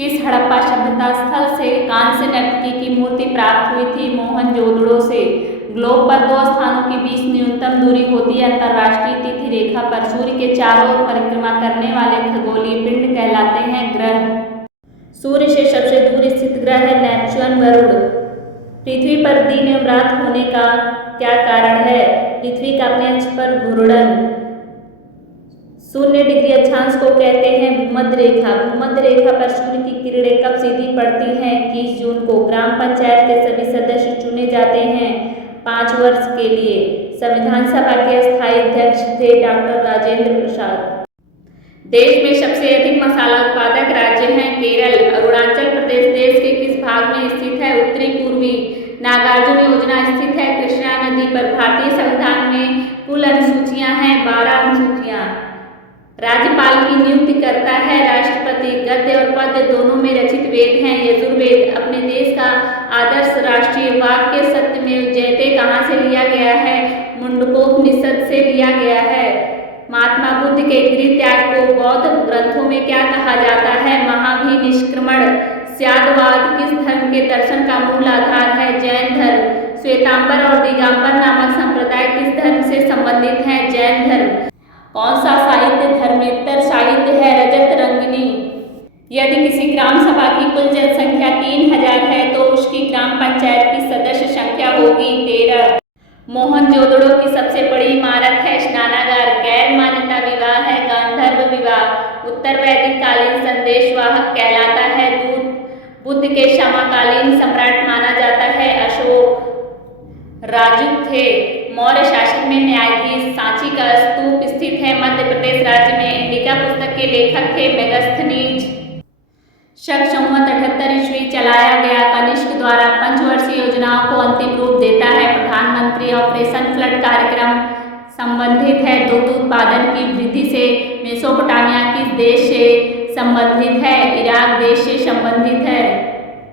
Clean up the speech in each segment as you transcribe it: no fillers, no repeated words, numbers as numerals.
किस हड़प्पा सभ्यता स्थल से कांस्य नर्तकी की मूर्ति प्राप्त हुई थी? मोहनजोदड़ो से। ग्लोब पर दो स्थानों के बीच न्यूनतम दूरी होती है अंतरराष्ट्रीय तिथि रेखा पर। सूर्य के चारों ओर परिक्रमा करने वाले खगोलीय पिंड कहलाते हैं ग्रह। सूर्य से सबसे दूर स्थित ग्रह है नेपच्यून वरुण। पृथ्वी पर दिन एवं रात होने का क्या कारण है? पृथ्वी का अपने अक्ष पर घूर्णन। 0 डिग्री अक्षांश को कहते हैं भूमध्य रेखा। भूमध्य रेखा पर सूर्य की किरणें कब सीधी पड़ती हैं? 21 जून को। ग्राम पंचायत के सभी सदस्य चुने जाते हैं 5 वर्ष के लिए। संविधान सभा के अस्थायी अध्यक्ष थे डॉक्टर राजेंद्र प्रसाद। देश में सबसे अधिक मसाला उत्पादक राज्य हैं केरल। अरुणाचल प्रदेश देश के किस भाग में स्थित है? उत्तरी पूर्वी। नागार्जुन योजना स्थित है कृष्णा नदी पर। भारतीय संविधान में कुल अनुसूचियां हैं 12 अनुसूचियां। राज्यपाल की नियुक्ति करता है राष्ट्रपति। गद्य और पद्य दोनों में रचित वेद हैं यजुर्वेद। अपने देश का आदर्श राष्ट्रीय वाक्य सत्यमेव जयते कहाँ से लिया गया है? मुंडकोपनिषद से लिया गया है। महात्मा बुद्ध के गृह त्याग को बौद्ध ग्रंथों में क्या कहा जाता है? महाभिनिष्क्रमण। स्यादवाद किस धर्म के दर्शन का मूल आधार है? जैन धर्म। श्वेतांबर और दिगंबर नामक संप्रदाय किस धर्म से संबंधित है? जैन धर्म। कौन सा साहित्य धर्मेतर साहित्य है? रजत रंगिनी। यदि किसी ग्राम सभा की कुल जनसंख्या 3000 है तो उसकी ग्राम पंचायत की सदस्य संख्या होगी 13। मोहनजोदड़ो की सबसे बड़ी इमारत है स्नानागार। गैर मान्यता विवाह है गांधर्व विवाह। उत्तर वैदिक कालीन संदेशवाहक कहलाता है दूत। बुद्ध के समकालीन सम्राट माना जाता है अशोक। राजुक थे। मौर्य शासन में न्यायाधीश। सांची का स्तूप स्थित है मध्य प्रदेश राज्य में। इंडिका पुस्तक के लेखक थे मेगस्थनीज। शक संवत 78 ईस्वी चलाया गया कनिष्क द्वारा पंचवर्षीय योजनाओं को अंतिम रूप देता है प्रधानमंत्री। ऑपरेशन फ्लड कार्यक्रम संबंधित है दूध उत्पादन की वृद्धि से। मेसोपोटामिया किस देश से संबंधित है? इराक देश से संबंधित है।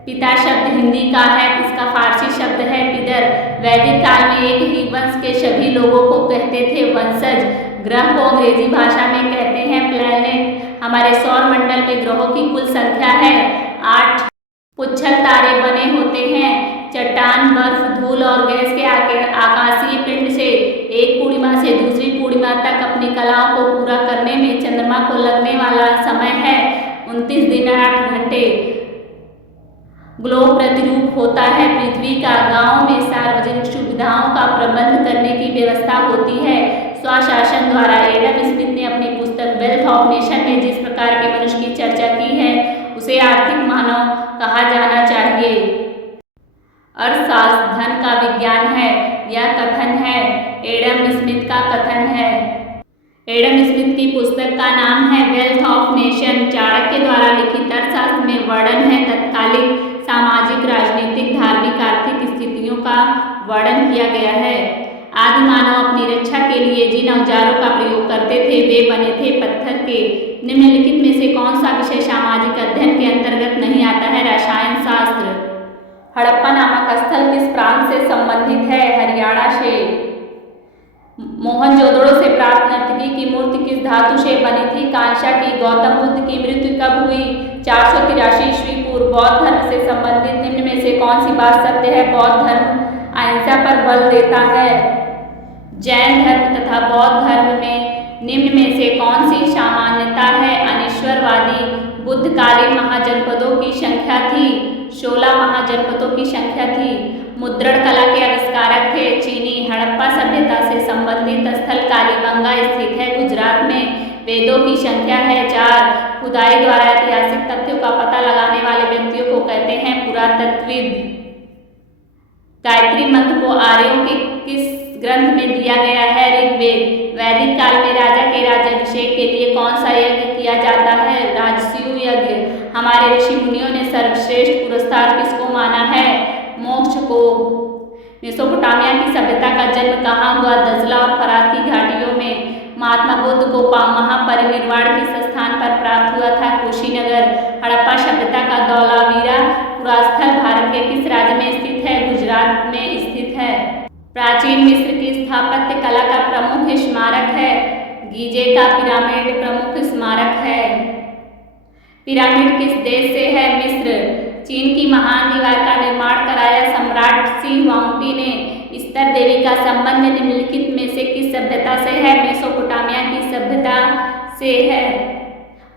पिता शब्द हिंदी का है, इसका फारसी शब्द है पिदर। वैदिक काल में एक ही वंश के सभी लोगों को कहते थे वंशज। ग्रह को अंग्रेजी भाषा में कहते हैं प्लैनेट। हमारे सौर मंडल में ग्रहों की कुल संख्या है 8। पुच्छल तारे बने होते हैं चट्टान, बर्फ, धूल और गैस के आकाशीय पिंड से। एक पूर्णिमा से दूसरी पूर्णिमा तक अपनी कलाओं को पूरा करने में चंद्रमा को लगने वाला समय है 29 दिन 8 घंटे। ग्लोब प्रतिरूप होता है पृथ्वी का। गांव में सार्वजनिक सुविधाओं का प्रबंध करने की व्यवस्था होती है स्वशासन द्वारा। एडम स्मिथ ने अपनी पुस्तक वेल्थ ऑफ नेशन में जिस प्रकार के मनुष्य की चर्चा की है उसे आर्थिक मानव कहा जाना चाहिए। अर्थशास्त्र धन का विज्ञान है, यह कथन है एडम स्मिथ का कथन है। एडम स्मिथ की पुस्तक का नाम है वेल्थ ऑफ नेशन। चाणक्य द्वारा लिखित अर्थशास्त्र में वर्णन है तत्कालिक सामाजिक, राजनीतिक, धार्मिक, आर्थिक स्थितियों का वर्णन किया गया है। आदि मानव अपनी रक्षा के लिए जिन औजारों का प्रयोग करते थे वे बने थे पत्थर के। निम्नलिखित में से कौन सा विषय सामाजिक अध्ययन के अंतर्गत नहीं आता है? रसायन शास्त्र। हड़प्पा नामक स्थल किस प्रांत से संबंधित है? हरियाणा से। मोहनजोदड़ो से प्राप्त नर्तकी की मूर्ति किस धातु से बनी थी? कांस्य की। गौतम बुद्ध की मृत्यु कब हुई? 483 ईस्वी पूर्व। बौद्ध धर्म से संबंधित निम्न में से कौन सी बात सत्य है? बौद्ध धर्म अहिंसा पर बल देता है। जैन धर्म तथा बौद्ध धर्म में निम्न में से कौन सी सामान्यता है? अनिश्वरवादी। बुद्धकालीन महाजनपदों की संख्या थी 16 महाजनपदों की संख्या थी। मुद्रण कला के आविष्कारक थे चीनी। हड़प्पा सभ्यता से संबंधित स्थल कालीबंगा स्थित है गुजरात में। वेदों की संख्या है 4। खुदाई द्वारा ऐतिहासिक तथ्यों का पता लगाने वाले व्यक्तियों को कहते हैं पुरातत्वविद। गायत्री मंत्र को आर्यों के किस ग्रंथ में दिया गया है? ऋग्वेद। वैदिक काल में राजा के राज्याभिषेक के लिए कौन सा यज्ञ किया जाता है? राजसूय यज्ञ। हमारे ऋषि मुनियों ने सर्वश्रेष्ठ पुरस्कार किसको माना है? मोक्ष को। मेसोपोटामिया की सभ्यता का जन्म कहाँ हुआ? दजला और फरात की घाटियों में। महात्मा बुद्ध को महापरिनिर्वाण किस स्थान पर प्राप्त हुआ था? कुशीनगर। हड़प्पा सभ्यता का धौलावीरा पुरास्थल भारत के किस राज्य में स्थित है? गुजरात में स्थित है। प्राचीन मिस्र की स्थापत्य कला का प्रमुख स्मारक है गीजे का पिरामिड प्रमुख स्मारक है। पिरामिड किस देश से है? मिस्र। चीन की महान दीवार का निर्माण कराया सम्राट सी वांगटी ने। स्तर देवी का संबंध निम्नलिखित में से किस सभ्यता से है? मेसोपोटामिया की सभ्यता से है।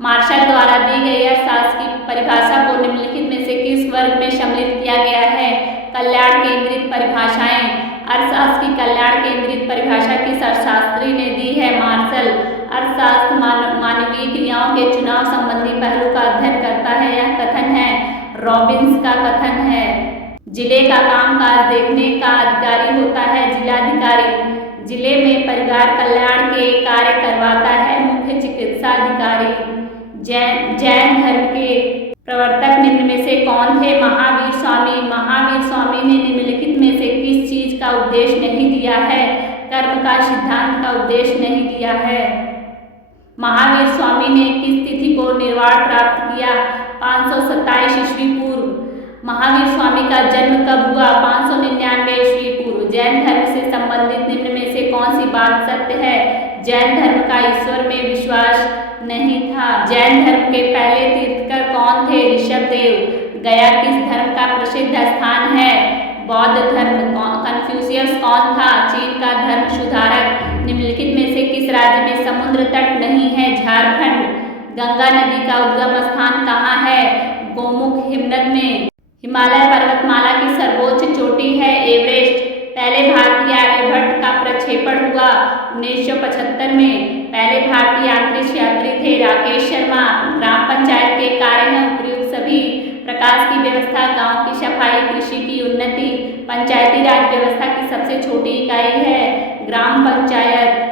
मार्शल द्वारा दी गई अर्थशास्त्र की परिभाषा को निम्नलिखित में से किस वर्ग में सम्मिलित किया गया है? कल्याण केंद्रित परिभाषाएं। अर्थशास्त्र की कल्याण केंद्रित परिभाषा किस अर्थशास्त्री ने दी है? मार्शल। अर्थशास्त्र मानवीय क्रियाओं के चुनाव संबंधी पहलू का अध्ययन करता है। यह कथन है रॉबिन्स का कथन है। जिले का कामकाज देखने का अधिकारी होता है जिलाधिकारी। जिले में परिवार कल्याण के कार्य करवाता है मुख्य चिकित्सा अधिकारी। जैन धर्म के प्रवर्तक निम्न में से कौन थे? महावीर स्वामी। महावीर स्वामी ने निम्नलिखित में से किस चीज का उपदेश नहीं दिया है? कर्म का सिद्धांत का उपदेश नहीं दिया है। महावीर स्वामी ने किस तिथि को निर्वाण प्राप्त किया? 527 ईस्वी पूर्व। महावीर स्वामी का जन्म कब हुआ? 599 ईस्वी पूर्व। जैन धर्म से संबंधित निम्न में से कौन सी बात सत्य है? जैन धर्म का ईश्वर में विश्वास नहीं था। जैन धर्म के पहले तीर्थकर कौन थे? ऋषभदेव। गया किस धर्म का प्रसिद्ध स्थान है? बौद्ध धर्म। कन्फ्यूशियस कौन था? चीन का धर्म सुधारक। निम्नलिखित में से किस राज्य में समुद्र तट नहीं है? झारखंड। गंगा नदी का उद्गम स्थान कहाँ है? गोमुख हिमनद में। हिमालय पर्वतमाला की सर्वोच्च चोटी है एवरेस्ट। पहले भारतीय आर्यभट्ट का प्रक्षेपण हुआ 1975 में। पहले भारतीय अंतरिक्ष यात्री थे राकेश शर्मा। ग्राम पंचायत के कार्य हैं उपयुक्त सभी। प्रकाश की व्यवस्था, गांव की सफाई, कृषि की उन्नति। पंचायती राज व्यवस्था की सबसे छोटी इकाई है ग्राम पंचायत।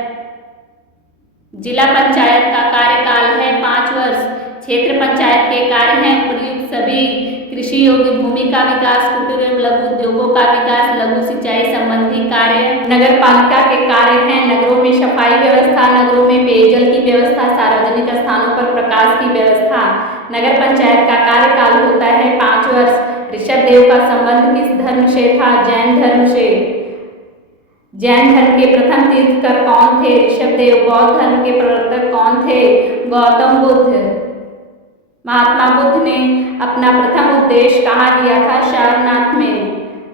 जिला पंचायत का कार्यकाल है 5 वर्ष। क्षेत्र पंचायत के कार्य हैं उपयुक्त सभी। कृषि योग्य भूमि का विकास, कुटीर एवं लघु उद्योगों का विकास, लघु सिंचाई संबंधी कार्य। नगर पालिका के कार्य हैं नगरों में सफाई व्यवस्था, नगरों में पेयजल की व्यवस्था, सार्वजनिक स्थानों पर प्रकाश की व्यवस्था। नगर पंचायत का कार्यकाल होता है 5 वर्ष। ऋषभदेव का संबंध किस धर्म से था? जैन धर्म से। जैन धर्म के प्रथम तीर्थकर कौन थे? ऋषभदेव। बौद्ध धर्म के प्रवर्तक कौन थे? गौतम बुद्ध। महात्मा बुद्ध ने अपना प्रथम उपदेश कहाँ दिया था? सारनाथ में।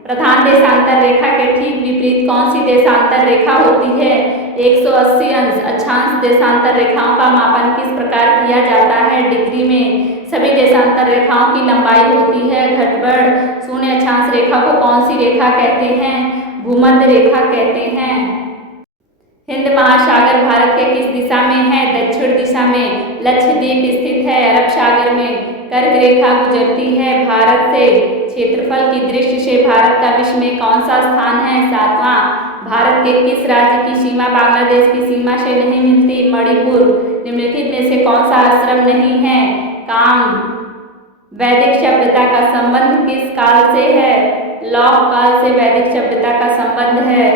प्रधान देशांतर रेखा के ठीक विपरीत कौन सी देशांतर रेखा होती है? 180 अंश। अक्षांश देशांतर रेखाओं का मापन किस प्रकार किया जाता है? डिग्री में। सभी देशांतर रेखाओं की लंबाई होती है घटबढ़। शून्य अक्षांश रेखा को कौन सी रेखा कहते हैं? भूमध्य रेखा कहते हैं। हिंद महासागर भारत के किस दिशा में है? दक्षिण दिशा में। लक्षद्वीप स्थित है अरब सागर में। कर्क रेखा गुजरती है भारत से। क्षेत्रफल की दृष्टि से भारत का विश्व में कौन सा स्थान है? 7वां। भारत के किस राज्य की सीमा बांग्लादेश की सीमा से नहीं मिलती? मणिपुर। निम्नलिखित में से कौन सा आश्रम नहीं है? काम। वैदिक सभ्यता का संबंध किस काल से है? लौह काल से वैदिक सभ्यता का संबंध है।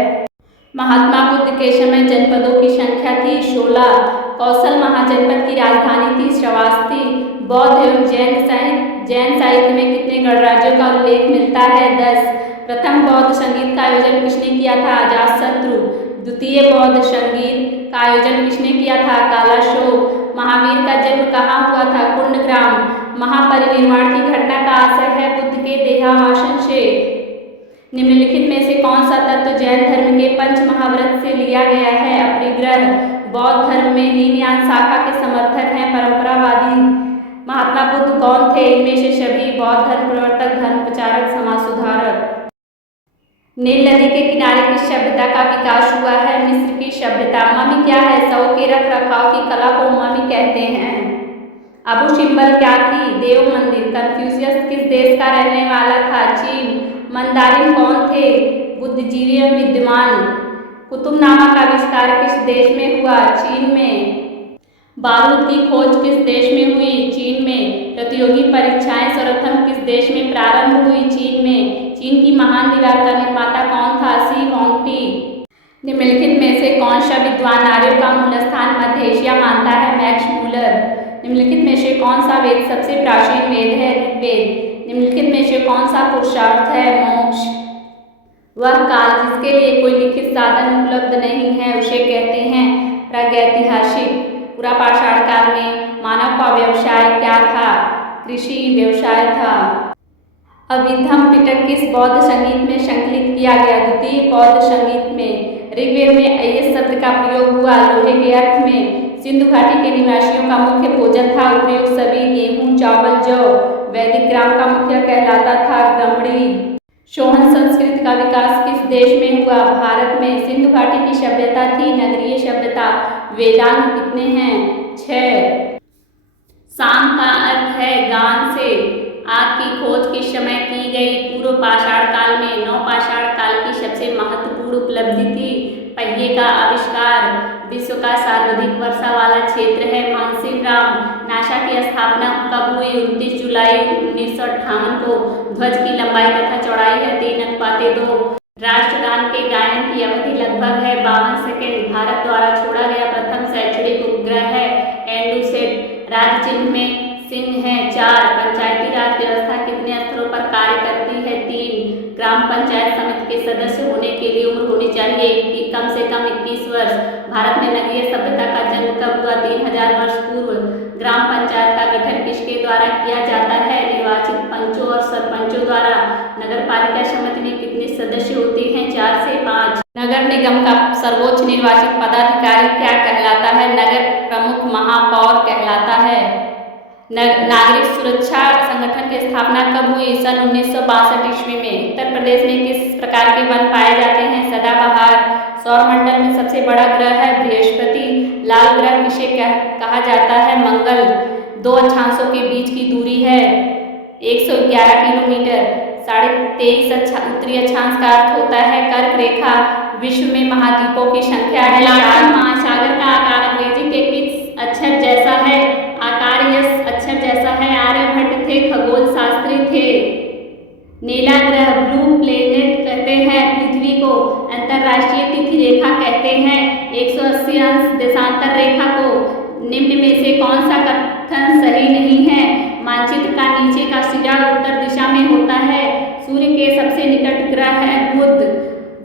महात्मा बुद्ध के समय जनपदों की संख्या थी 16। कौशल महाजनपद की राजधानी थी श्रावस्ती। बौद्ध एवं जैन साहित्य में कितने गणराज्यों का उल्लेख मिलता है? 10। प्रथम बौद्ध संगीत का आयोजन किसने किया था? अजातशत्रु। द्वितीय बौद्ध संगीत का आयोजन किसने किया था? कालाशोक। महावीर का जन्म कहाँ हुआ था? कुंडग्राम। महापरिनिर्वाण की घटना का आशय है बुद्ध के देहावसान से। निम्नलिखित में से कौन सा तत्व जैन धर्म के पंच महाव्रत से लिया गया है? अपरिग्रह। बौद्ध धर्म में हीनयान शाखा के समर्थक हैं परंपरावादी। महात्मा बुद्ध कौन थे? इनमें से सभी। बौद्ध धर्म प्रवर्तक, धर्म प्रचारक, समाज सुधारक। नील नदी के किनारे किस सभ्यता का विकास हुआ है? मिस्र की सभ्यता। ममी क्या है? शव के रख रखाव की कला को ममी कहते हैं। अबू सिम्बल क्या थी? देव मंदिर। कन्फ्यूशियस किस देश का रहने वाला था? चीन। मंदारिन कौन थे? बुद्धिजीवी एवं विद्वान। कुतुबनामा का आविष्कार किस देश में हुआ? चीन में। बारूद की खोज किस देश में हुई? चीन में। प्रतियोगी परीक्षाएं सर्वप्रथम किस देश में प्रारंभ हुई? चीन में। चीन की महान दीवार का निर्माता कौन था? सी वांगटी। निम्नलिखित में से कौन सा विद्वान आर्यों का मूल स्थान मध्य एशिया मानता है? Max Muller. निम्नलिखित में से कौन सा वेद सबसे प्राचीन वेद है? ऋग्वेद। निम्नलिखित में से कौन सा पुरुषार्थ है? मोक्ष। वह काल जिसके लिए कोई लिखित साधन उपलब्ध नहीं है उसे कहते हैं प्रागैतिहासिक। पूरा पाषाण काल में मानव का व्यवसाय क्या था? कृषि व्यवसाय था। अभिधम पिटक किस बौद्ध संगीत में संकलित किया गया? द्वितीय बौद्ध संगीत में। ऋग्वेद में अय्य शब्द का प्रयोग हुआ लोहे के अर्थ में। सिंधु घाटी के निवासियों का मुख्य भोजन था उपयुक्त सभी गेहूं, चावल, जौ। वैदिक ग्राम का मुखिया कहलाता था ग्रामणी। सोहन संस्कृत का विकास किस देश में हुआ? भारत में। सिंधु घाटी की सभ्यता थी नगरीय सभ्यता। वेदांग कितने हैं? 6। शाम का अर्थ है गान से। आग की खोज किस समय की गई? पूर्व पाषाण काल में। नवपाषाण काल की सबसे महत्वपूर्ण उपलब्धि थी पहिए का आविष्कार। विश्व का सर्वाधिक वर्षा वाला क्षेत्र है मानसिंह राम। नासा की स्थापना कब हुई? 29 जुलाई 1958 को। ध्वज की लंबाई तथा चौड़ाई है 3:2। राष्ट्रगान के गायन की अवधि लगभग है 52 सेकेंड। भारत द्वारा छोड़ा गया प्रथम शैक्षणिक उपग्रह है एंडुसेट। राज्य चिन्ह में सिंह है 4। पंचायती राज व्यवस्था कितने स्तरों पर कार्य करती है? 3। ग्राम पंचायत समिति के सदस्य होने के लिए उम्र होनी चाहिए कम से कम 21 वर्ष। भारत में नगरीय सभ्यता का जन्म कब हुआ? 3000 वर्ष पूर्व। ग्राम पंचायत का गठन किसके द्वारा किया जाता है? निर्वाचित पंचों और सरपंचों द्वारा। नगर पालिका समिति में कितने सदस्य होते हैं? 4 से 5। नगर निगम का सर्वोच्च निर्वाचित पदाधिकारी क्या कहलाता है? नगर प्रमुख महापौर कहलाता है। नागरिक सुरक्षा संगठन की स्थापना कब हुई? सन 1962 ईस्वी में। उत्तर प्रदेश में किस प्रकार के वन पाए जाते हैं? सदाबहार। सौरमंडल में सबसे बड़ा ग्रह है बृहस्पति। लाल ग्रह किसे कहा जाता है? मंगल। दो अक्षांशों के बीच की दूरी है 111 किलोमीटर। 23.5 उत्तरी अक्षांश का अर्थ होता है कर्क रेखा। विश्व में महाद्वीपों की संख्या है 4। महासागर का आकार अंग्रेजी के किस अक्षर जैसा है? आकार यस अक्षर जैसा है। आर्यभट्ट थे खगोल शास्त्री थे। नीला ग्रह ब्लू प्लेनेट कहते हैं पृथ्वी को। अंतरराष्ट्रीय तिथि रेखा कहते हैं 180 अंश देशांतर रेखा को। निम्न में से कौन सा कथन सही नहीं है? मानचित्र का नीचे का सिरा उत्तर दिशा में होता है। सूर्य के सबसे निकट ग्रह है बुध।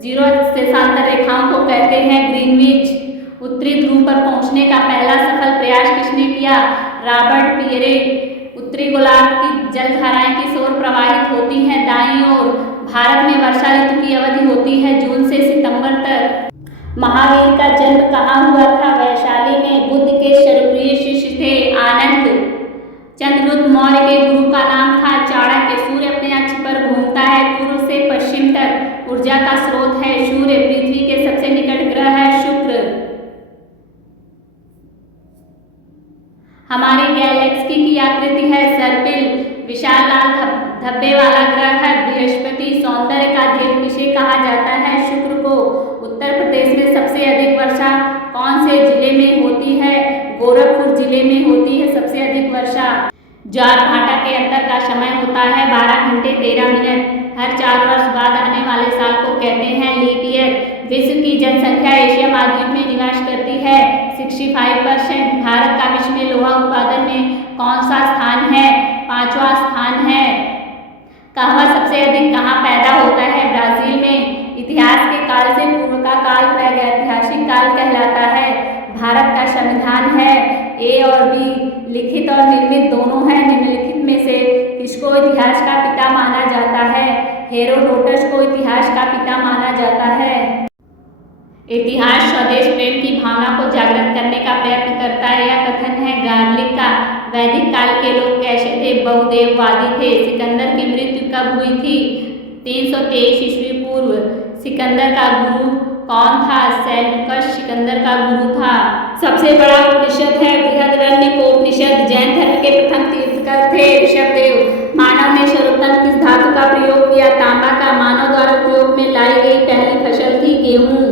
0 देशांतर रेखाओं को कहते हैं ग्रीनविच। उत्तरी ध्रुव पर पहुंचने का पहला सफल प्रयास किसने किया? Robert Pierre. उत्तरी गोलार्ध की जलधाराएं किस ओर प्रवाहित होती हैं? दाईं ओर। भारत में वर्षा ऋतु की अवधि होती है जून से सितंबर तक। महावीर का जन्म कहाँ हुआ था? वैशाली में। बुद्ध के सर्वप्रिय शिष्य थे आनंद। चंद्रगुप्त मौर्य के गुरु का नाम था चाणक्य। सूर्य अपने अक्ष पर घूमता है पूर्व से पश्चिम तक। ऊर्जा का स्रोत है सूर्य। पृथ्वी के सबसे निकट ग्रह है शुक्र। हमारी गैलेक्सी की आकृति है सर्पिल। विशाल लाल धब्बे वाला ग्रह है बृहस्पति। सौंदर्य का देव किसे कहा जाता है? शुक्र को। उत्तर प्रदेश में सबसे अधिक वर्षा कौन से जिले में होती है? गोरखपुर जिले में होती है सबसे अधिक वर्षा। ज्वार भाटा के अंतर का समय होता है 12 घंटे 13 मिनट। हर 4 वर्ष बाद आने वाले साल को कहते हैं लीप ईयर। विश्व की जनसंख्या एशिया महाद्वीप में निवास करती है 65%। भारत का विश्व में लोहा उत्पादन में कौन सा स्थान है? 5वां स्थान है। कहवा सबसे अधिक कहाँ पैदा होता है? ब्राजील में। इतिहास के काल से पूर्व का काल प्रागैतिहासिक काल कहलाता है। भारत का संविधान है ए और बी। लिखित और निर्मित दोनों है। निम्नलिखित में से किसको इतिहास का पिता माना जाता है? हेरोडोटस को इतिहास का पिता माना जाता है। इतिहास स्वदेश प्रेम की भावना को जागृत करने का प्रयत्न करता है। यह कथन है गार्लिक का। वैदिक काल के लोग कैसे थे? बहुदेववादी थे। सिकंदर की मृत्यु कब हुई थी? 323 ईस्वी पूर्व। सिकंदर का गुरु कौन था? सेल्यूकस सिकंदर का गुरु था। सबसे बड़ा उपनिषद है बृहदारण्यकोपनिषद। जैन धर्म के प्रथम तीर्थंकर थे ऋषभदेव। मानव ने सर्वप्रथम किस धातु का प्रयोग किया? तांबा का। मानव द्वारा उपयोग में लाई गई पहली फसल थी गेहूं।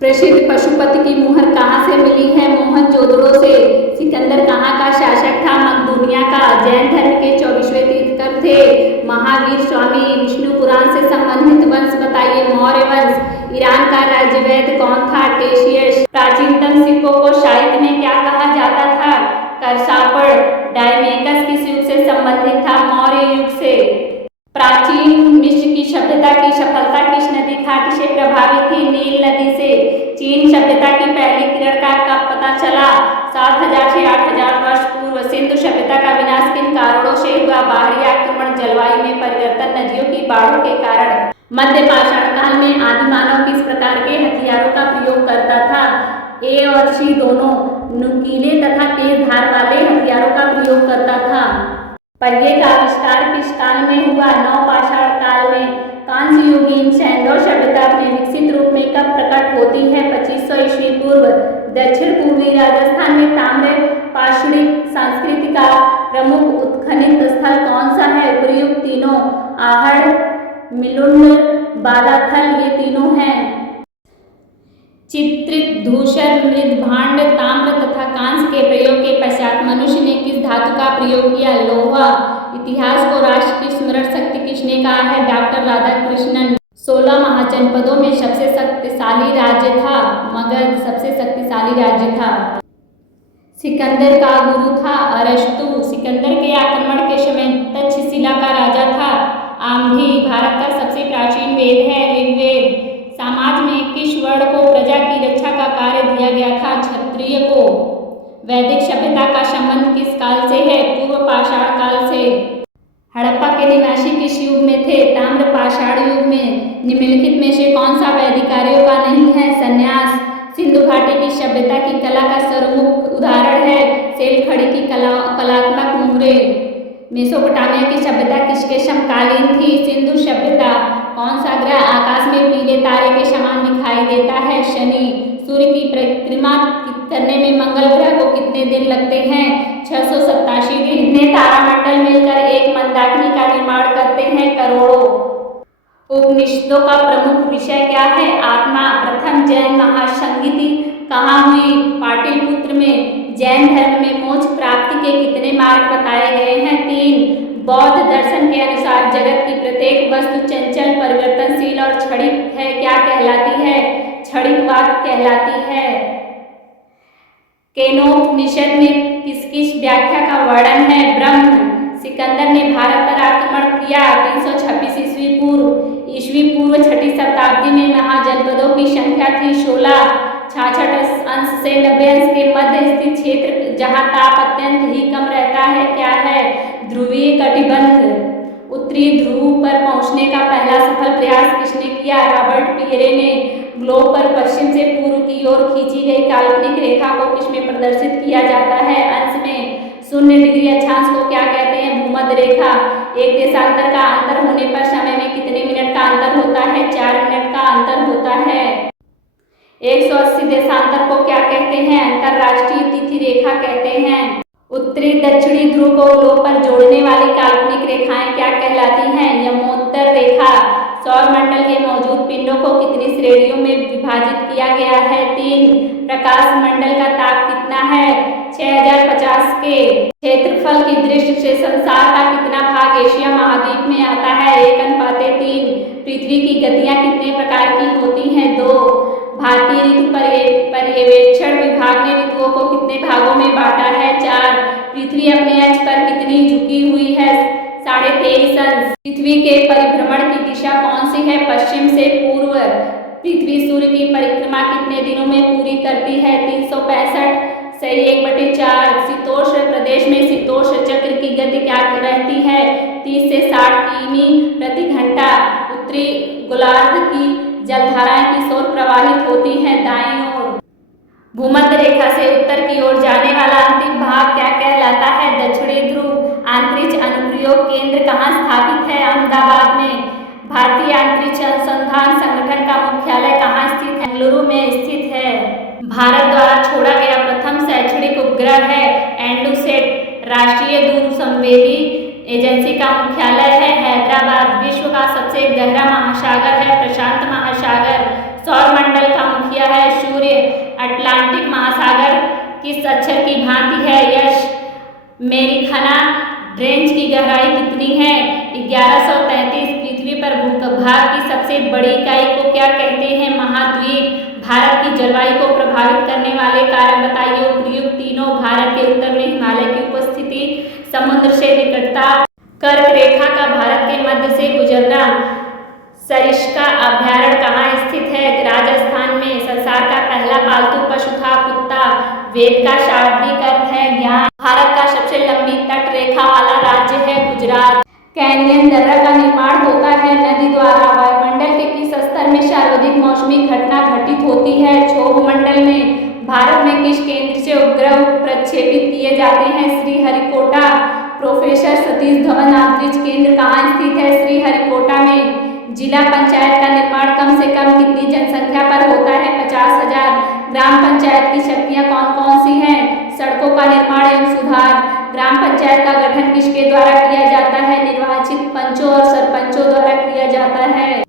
प्रसिद्ध पशुपति की मुहर कहाँ से मिली है? मोहनजोदड़ो से। सिकंदर कहाँ का शासक था? मकदूनिया का। जैन धर्म के 24वें तीर्थंकर थे महावीर स्वामी। विष्णु पुराण से संबंधित वंश बताइए? मौर्य वंश। ईरान का राज्यवैद्य कौन था? टेशियस। प्राचीनतम सिक्कों को साहित्य में क्या कहा जाता था? करसापड़। डायमेकस किस युग से संबंधित था? मौर्य युग से। प्राचीन मिस्र की सभ्यता की सफलता किस नदी घाटी से प्रभावित थी? नील नदी से। चीन सभ्यता की पहली किरण का कब पता चला? 7000 से 8000 वर्ष पूर्व। सिंधु सभ्यता का विनाश किन कारणों से हुआ? बाहरी आक्रमण, जलवायु में परिवर्तन, नदियों की बाढ़ों के कारण। मध्य पाषाण काल में आदि मानव किस प्रकार के हथियारों का प्रयोग करता था? ए और सी दोनों। नुकीले तथा तेज धार वाले हथियारों का प्रयोग करता था। पहिए का आविष्कार किस काल में हुआ? नवपाषाण काल में। कांस्य युगीन सैंडो सभ्यता अपने विकसित रूप में कब प्रकट होती है? 2500 ईस्वी पूर्व। दक्षिण पूर्वी राजस्थान में ताम्र पाषाणिक संस्कृति का प्रमुख उत्खनन स्थल कौन सा है? उपर्युक्त तीनों। आहड़, मिलुंड, बालाथल ये तीनों हैं। चित्रित धूसर, मृद भांड, ताम्र तथा कांस्य के प्रयोग के पश्चात मनुष्य ने किस धातु का प्रयोग किया? लोहा। इतिहास को राष्ट्र की स्मरण शक्ति किसने कहा है? डॉक्टर राधाकृष्णन। 16 महाजनपदों में सबसे शक्तिशाली राज्य था? मगध सबसे शक्तिशाली राज्य था। सिकंदर का गुरु था? अरस्तु। सिकंदर के आक्रमण के समय तक्षशिला का राजा था? आम्भी। भारत का सबसे प्राचीन वेद है ऋग्वेद। समाज में किस वर्ण को प्रजा की रक्षा का कार्य दिया गया था? क्षत्रिय को। वैदिक सभ्यता का संबंध किस काल से है? पूर्व पाषाण काल से। हड़प्पा के निवासी किस युग में थे? ताम्र पाषाण युग में। निम्नलिखित में से कौन सा वैदिक कार्यों का नहीं है? संन्यास। सिंधु घाटी की सभ्यता की कला का सर्वमुख उदाहरण है सेलखड़ी की कलात्मक मुहरे। मेसोपोटामिया की सभ्यता किसके समकालीन थी? सिंधु सभ्यता। कौन सा ग्रह आकाश में पीले तारे के समान दिखाई देता है? शनि। सूर्य की परिक्रमा करने में मंगल ग्रह को कितने दिन लगते हैं? 687 दिन। कितने तारामंडल मिलकर एक मंदाकिनी का निर्माण करते हैं? करोड़ों। उपनिषदों का प्रमुख विषय क्या है? आत्मा। प्रथम जैन महासंगीति कहाँ हुई? पाटलिपुत्र में। जैन धर्म में मोक्ष प्राप्ति के कितने मार्ग बताए गए हैं? 3। बौद्ध दर्शन के अनुसार जगत की प्रत्येक वस्तु चंचल, परिवर्तनशील और क्षणिक है, क्या कहलाती है? क्षणिकवाद कहलाती है। केनोपनिषद में किस किस व्याख्या का वर्णन है? ब्रह्म। सिकंदर ने भारत पर आक्रमण किया 326 ईस्वी पूर्व। ईस्वी पूर्व 6ठी शताब्दी में महाजनपदों की संख्या थी 16। 66 अंश से 90 अंश के मध्य स्थित क्षेत्र जहाँ ताप अत्यंत ही कम रहता है क्या है? ध्रुवीय कटिबंध। उत्तरी ध्रुव पर पहुंचने का पहला सफल प्रयास किसने किया? रॉबर्ट पीरे ने। ग्लोब पर पश्चिम से पूर्व की ओर खींची गई काल्पनिक रेखा को किसमें प्रदर्शित किया जाता है? अंश में। 0 डिग्री अक्षांश को क्या कहते हैं? भूमध्य रेखा। एक देशांतर का अंतर होने पर समय में कितने मिनट का अंतर होता है? 4 मिनट का अंतर होता है। 180 देशांतर को क्या कहते हैं? अंतरराष्ट्रीय तिथि रेखा कहते हैं। उत्तरी दक्षिणी ध्रुव को ग्लोब पर जोड़ने वाली काल्पनिक रेखाएं क्या कहलाती हैं? यमोत्तर रेखा। सौरमंडल के मौजूद पिंडों को कितनी श्रेणियों में विभाजित किया गया है? 3। प्रकाश मंडल का ताप कितना है? 6050 के। क्षेत्रफल की दृष्टि से संसार का कितना भाग एशिया महाद्वीप में आता है? 1:3। पृथ्वी की गतियां कितने प्रकार की होती हैं? 2। भारतीय ऋतु पर्यवेक्षण विभाग ने ऋतुओं को कितने भागों में बांटा है? 4। पृथ्वी अपने अक्ष पर कितनी झुकी हुई है? 23.5 अंश। पृथ्वी के परिभ्रमण की दिशा कौन सी है? पश्चिम से पूर्व। पृथ्वी सूर्य की परिक्रमा कितने दिनों में पूरी करती है? 365 सही 1/4। शीतोष्ण प्रदेश में शीतोष्ण चक्र की गति क्या रहती है? 30 से 60 किमी प्रति घंटा। उत्तरी गोलार्ध की जलधाराएं किस ओर प्रवाहित होती हैं? दाईं ओर। भूमध्य रेखा से उत्तर की ओर जाने वाला अंतिम भाग क्या कहलाता है? दक्षिणी ध्रुव। अंतरिक्ष अनुप्रयोग केंद्र कहाँ स्थापित है? अहमदाबाद में। भारतीय अंतरिक्ष अनुसंधान संगठन का मुख्यालय कहाँ स्थित है? बेंगलुरु में स्थित है। भारत द्वारा छोड़ा गया प्रथम शैक्षणिक उपग्रह है एंडुसेट। राष्ट्रीय दूरसंवेदी एजेंसी का मुख्यालय है हैदराबाद। विश्व का सबसे गहरा महासागर है प्रशांत महासागर। सौरमंडल का मुखिया है सूर्य। अटलांटिक महासागर किस अक्षर की भांति है? यश। मेरिखाना ट्रेंच की गहराई कितनी है? 1133। पृथ्वी पर भूभाग की सबसे बड़ी इकाई को क्या कहते हैं? महाद्वीप। भारत की जलवायु को प्रभावित करने वाले कारक बताइए। उपर्युक्त तीनों। भारत के उत्तर में हिमालय की उपस्थिति, समुद्र से निकटता, कर्क रेखा का भारत के मध्य से गुजरना सरिस्का अभयारण्य कहाँ स्थित है? राजस्थान में। संसार का पहला पालतू पशु था कुत्ता। वेद का शाब्दिक अर्थ है ज्ञान। भारत का सबसे लंबी तट रेखा वाला राज्य है गुजरात। कैन्यन दर्रा का निर्माण होता है नदी द्वारा। वायुमंडल के किस स्तर में सर्वाधिक मौसमी घटना घटित होती है? क्षोभ मंडल में। भारत में किस केंद्र से उपग्रह प्रक्षेपित किए जाते हैं? श्रीहरिकोटा। प्रोफेसर सतीश धवन अंतरिक्ष केंद्र कहाँ स्थित है? श्रीहरिकोटा में। जिला पंचायत का निर्माण कम से कम कितनी जनसंख्या पर होता है? 50,000। ग्राम पंचायत की शक्तियाँ कौन कौन सी हैं? सड़कों का निर्माण एवं सुधार। ग्राम पंचायत का गठन किसके द्वारा किया जाता है? निर्वाचित पंचों और सरपंचों द्वारा किया जाता है।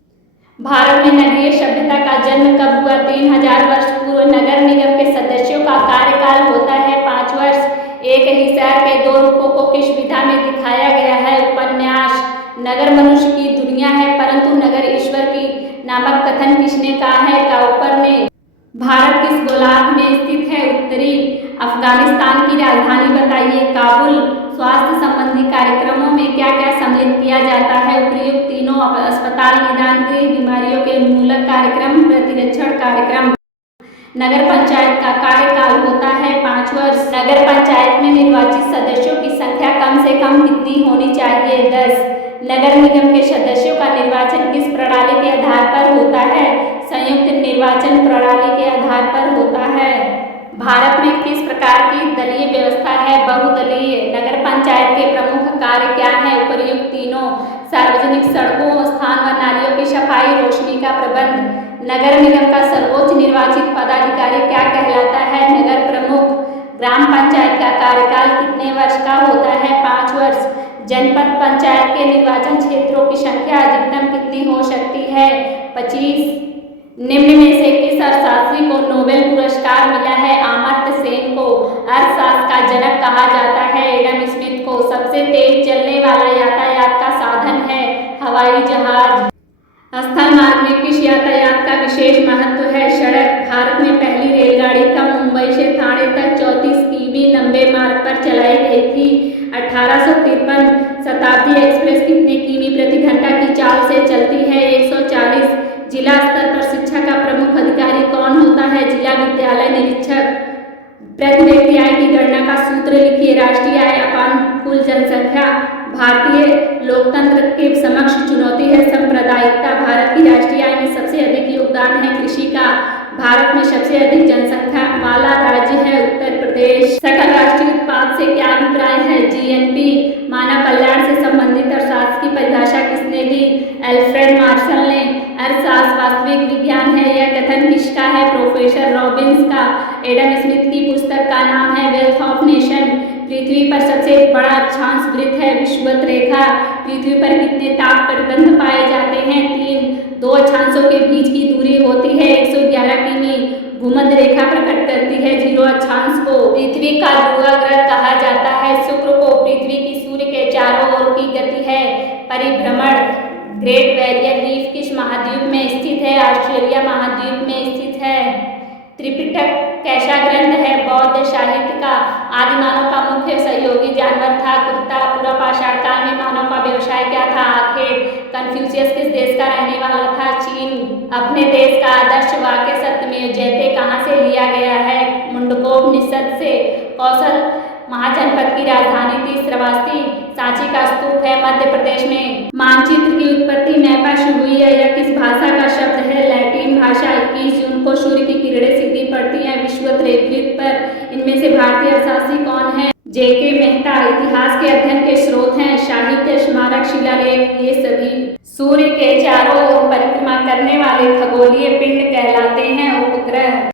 भारत में नगरीय सभ्यता का जन्म कब हुआ? 3000 वर्ष पूर्व। नगर निगम के सदस्यों का कार्यकाल होता है 5 वर्ष। एक ही शहर के 2 रूपों को किस विधा में दिखाया गया है? उपन्यास। नगर मनुष्य की दुनिया है परंतु नगर ईश्वर की नामक कथन किसने कहा है? काउपर ने। भारत किस गोलार्ध में स्थित है? उत्तरी। अफगानिस्तान की राजधानी बताइए। काबुल। स्वास्थ्य संबंधी कार्यक्रमों में क्या क्या सम्मिलित किया जाता है? उपयुक्त तीनों अस्पताल, निदान गृह, बीमारियों के उन्मूलन कार्यक्रम, प्रतिरक्षण कार्यक्रम। नगर पंचायत का कार्यकाल होता है 5 वर्ष। नगर पंचायत में निर्वाचित सदस्यों की संख्या कम से कम कितनी होनी चाहिए? 10। नगर निगम के सदस्यों का निर्वाचन किस प्रणाली के आधार पर होता है? संयुक्त निर्वाचन प्रणाली के आधार पर होता है। भारत में किस प्रकार की दलीय व्यवस्था है? बहुदलीय। नगर पंचायत के प्रमुख कार्य क्या है? उपयुक्त तीनों। सार्वजनिक सड़कों, स्थान व नालियों की सफाई, रोशनी का प्रबंध। नगर निगम का सर्वोच्च निर्वाचित पदाधिकारी क्या कहलाता है? नगर प्रमुख। ग्राम पंचायत का कार्यकाल कितने वर्ष का होता है? 5 वर्ष। जनपद पंचायत के निर्वाचन क्षेत्रों की संख्या अधिकतम कितनी हो सकती है? 25। निम्न में से किस अर्थशास्त्री को नोबेल पुरस्कार मिला है? अमर्त्य सेन को। अर्थशास्त्र का जनक कहा जाता है एडम स्मिथ को। सबसे तेज चलने वाला यातायात का साधन है हवाई जहाज। स्थल मार्ग में किस यातायात का विशेष महत्व है? सड़क। भारत में पहली रेलगाड़ी कब मुंबई से ठाणे तक 34 किमी लंबे मार्ग पर चलाई गई थी? 1853। शताब्दी एक्सप्रेस कितने किमी प्रति घंटा की चाल से चलती है? 140। जिला स्तर पर शिक्षा का प्रमुख अधिकारी कौन होता है? जिला विद्यालय निरीक्षक। प्रति व्यक्ति आय की गणना का सूत्र लिखिए। राष्ट्रीय आय अपान कुल जनसंख्या। भारतीय लोकतंत्र के समक्ष चुनौती है सांप्रदायिकता। भारत की राष्ट्रीय आय में सबसे अधिक योगदान है कृषि का। भारत में सबसे अधिक जनसंख्या वाला राज्य है उत्तर प्रदेश। सकल राष्ट्रीय उत्पाद से क्या अभिप्राय है? जीएनपी। मानव कल्याण से संबंधित अर्थशास्त्र की परिभाषा किसने दी? एल्फ्रेड मार्शल ने। अर्थशास्त्र वास्तविक विज्ञान है यह कथन किसका है? प्रोफेसर रॉबिन्स का। एडम स्मिथ की पुस्तक का नाम है वेल्थ ऑफ नेशन। पृथ्वी पर सबसे बड़ा अक्षांश वृत्त है विषुवत रेखा। पृथ्वी पर कितने ताप कटबंध पाए जाते हैं? 3। 2 अक्षांशों के बीच की दूरी होती है 111 किमी। भूमध्य रेखा प्रकट करती है 0 अक्षांश को। पृथ्वी का ध्रुव ग्रह कहा जाता है शुक्र को। पृथ्वी की सूर्य के चारों ओर की गति है परिभ्रमण। ग्रेट बैरियर रीफ किस महाद्वीप में स्थित है? ऑस्ट्रेलिया महाद्वीप में स्थित है। त्रिपिटक कैसा ग्रंथ है? बौद्ध साहित्य का। आदिमानव का मुख्य सहयोगी जानवर था कुत्ता। पूरा पाषाण काल में मानव का व्यवसाय क्या था? आखेट। कन्फ्यूशियस किस देश का रहने वाला था? चीन। अपने देश का आदर्श वाक्य सत्यमेव जयते कहाँ से लिया गया है? मुंडकोपनिषद से। कौशल महाजनपद की राजधानी थी श्रावस्ती। सांची का स्तूप है मध्य प्रदेश में। मानचित्र की उत्पत्ति मैपा से हुई है। यह किस भाषा का शब्द है? लैटिन भाषा। 21 जून को सूर्य की किरणें सीधी पड़ती हैं विषुवत रेखा पर। इनमें से भारतीय अर्थशास्त्री कौन है? जेके मेहता। इतिहास के अध्ययन के स्रोत हैं साहित्य, स्मारक, शिलालेख। ये सभी सूर्य के चारों ओर परिक्रमा करने वाले खगोलीय पिंड कहलाते हैं।